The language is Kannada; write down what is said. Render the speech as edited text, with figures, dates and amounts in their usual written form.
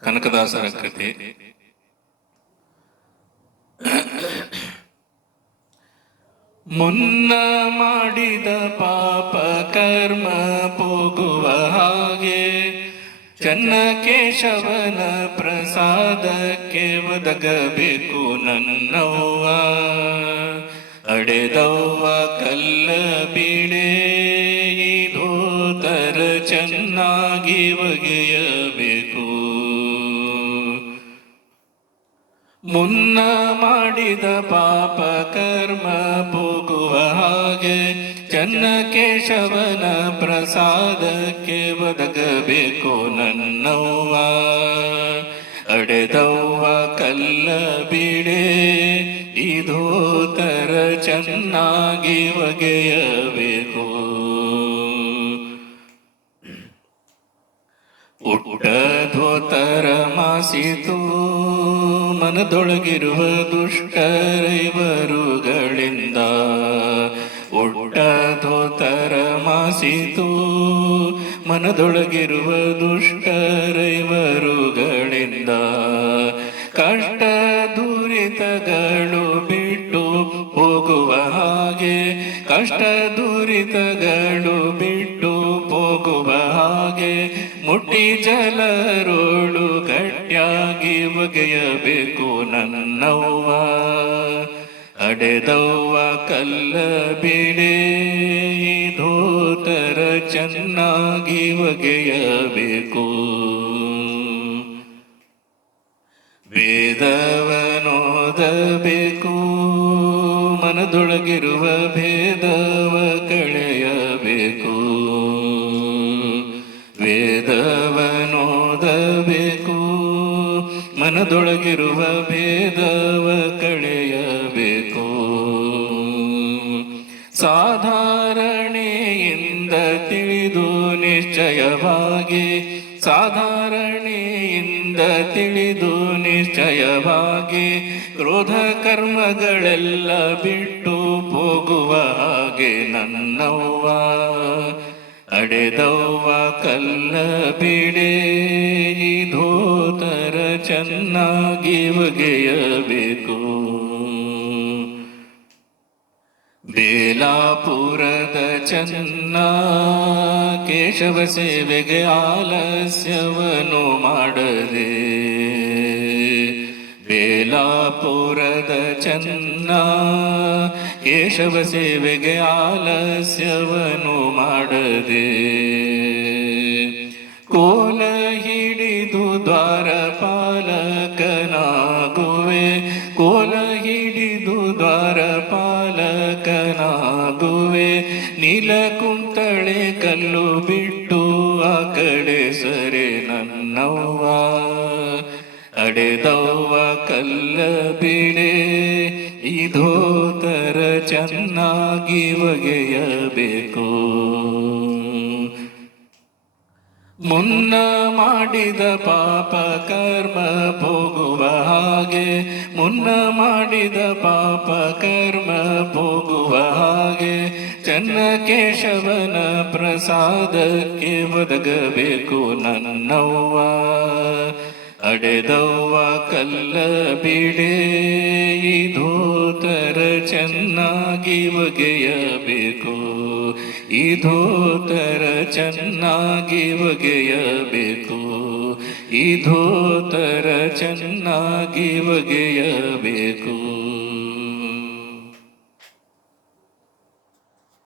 ಕನಕದಾಸರ ಕೃತಿ. ಮುನ್ನ ಮಾಡಿದ ಪಾಪ ಕರ್ಮ ಹೋಗುವ ಹಾಗೆ ಚನ್ನಕೇಶವನ ಪ್ರಸಾದಕ್ಕೆ ಒದಗಬೇಕು ನನ್ನವ್ವ. ಅಡೆದವ್ವ ಕಲ್ಲ ಬಿಡೆ ಧೋತರ ಚೆನ್ನಾಗಿ ಒಗೆಯಬೇಕು. ಮುನ್ನ ಮಾಡಿದ ಪಾಪ ಕರ್ಮ ಹೋಗುವ ಹಾಗೆ ಚನ್ನಕೇಶವನ ಪ್ರಸಾದಕ್ಕೆ ಒದಗಬೇಕು ನನ್ನವ್ವ. ಅಡೆದವ್ವ ಕಲ್ಲ ಬಿಡೆ ಧೋತರ ಚೆನ್ನಾಗಿ ಒಗೆಯಬೇಕು. ಉಟ್ಟ ಧೋತರ ಮಾಸಿತು ಮನದೊಳಗಿರುವ ದುಷ್ಟರೈವರುಗಳಿಂದ. ಉಟ್ಟ ಧೋತರ ಮಾಸಿತು ಮನದೊಳಗಿರುವ ದುಷ್ಟರೈವರುಗಳಿಂದ. ಕಷ್ಟ ದುರಿತಗಳು ಬಿಟ್ಟು ಹೋಗುವ ಹಾಗೆ, ಕಷ್ಟ ದುರಿತಗಳು ಬಿಟ್ಟು ಹೋಗುವ ಹಾಗೆ ಮುಟ್ಟಿ ಜಲರೋಳು ಗಟ್ಟಿಯಾಗಿ ಒಗೆಯಬೇಕು ನನ್ನವ್ವ. ಅಡೆದವ್ವ ಕಲ್ಲ ಬಿಡೆ ಧೋತರ ಚೆನ್ನಾಗಿ ಒಗೆಯಬೇಕು. ವೇದವನೋದಬೇಕು ಮನದೊಳಗಿರುವ ಭೇದವ ಕಳೆಯಬೇಕು. ವೇದವನೋದಬೇಕು ಮನದೊಳಗಿರುವ ಭೇದವ ಕಳೆಯಬೇಕು. ಸಾಧಾರಣೆಯಿಂದ ತಿಳಿದು ನಿಶ್ಚಯವಾಗಿ, ಸಾಧಾರಣೆಯಿಂದ ತಿಳಿದು ನಿಶ್ಚಯವಾಗಿ ಕ್ರೋಧ ಕರ್ಮಗಳೆಲ್ಲ ಬಿಟ್ಟು ಹೋಗುವ ಹಾಗೆ ನನ್ನವ್ವ. ಅಡೆದವ್ವ ಕಲ್ಲ ಬಿಡೆ ಧೋತರ ಚೆನ್ನಾಗಿ ಒಗೆಯಬೇಕು. ಬೇಲಾಪುರದ ಚನ್ನ ಕೇಶವ ಸೇವೆಗೆ ಆಲಸ್ಯವನ್ನು ಮಾಡದೆ. ಬೇಲಾಪುರದ ಚನ್ನ ಕೇಶವ ಸೇವೆಗೆ ಆಲಸ್ಯವನ್ನು ಮಾಡದೆ. ಕೋಲ ಹಿಡಿದು ದ್ವಾರಪಾಲಕನಾಗುವೆ, ಕೋಲ ಹಿಡಿದು ದ್ವಾರಪಾಲಕನಾಗುವೆ. ನೀಲಕುಂತಳೆ ಕಲ್ಲು ಬಿಟ್ಟು ಆ ಕಡೆ ಸರೆ ನನ್ನವ್ವ. ಅಡೆದವ್ವ ಕಲ್ಲ ಬಿಡೆ ಧೋತರ ಚೆನ್ನಾಗಿ ಒಗೆಯಬೇಕು. ಮುನ್ನ ಮಾಡಿದ ಪಾಪ ಕರ್ಮ ಹೋಗುವ ಹಾಗೆ, ಮುನ್ನ ಮಾಡಿದ ಪಾಪ ಕರ್ಮ ಹೋಗುವ ಹಾಗೆ ಚನ್ನಕೇಶವನ ಪ್ರಸಾದಕ್ಕೆ ಒದಗಬೇಕು ನನ್ನವ್ವ. ಅಡೆದವ್ವ ಕಲ್ಲ ಬಿಡೆ ಧೋತರ ಚೆನ್ನಾಗಿ ಒಗೆಯಬೇಕು. ಧೋತರ ಚೆನ್ನಾಗಿ ಒಗೆಯಬೇಕು. ಧೋತರ ಚೆನ್ನಾಗಿ ಒಗೆಯಬೇಕು.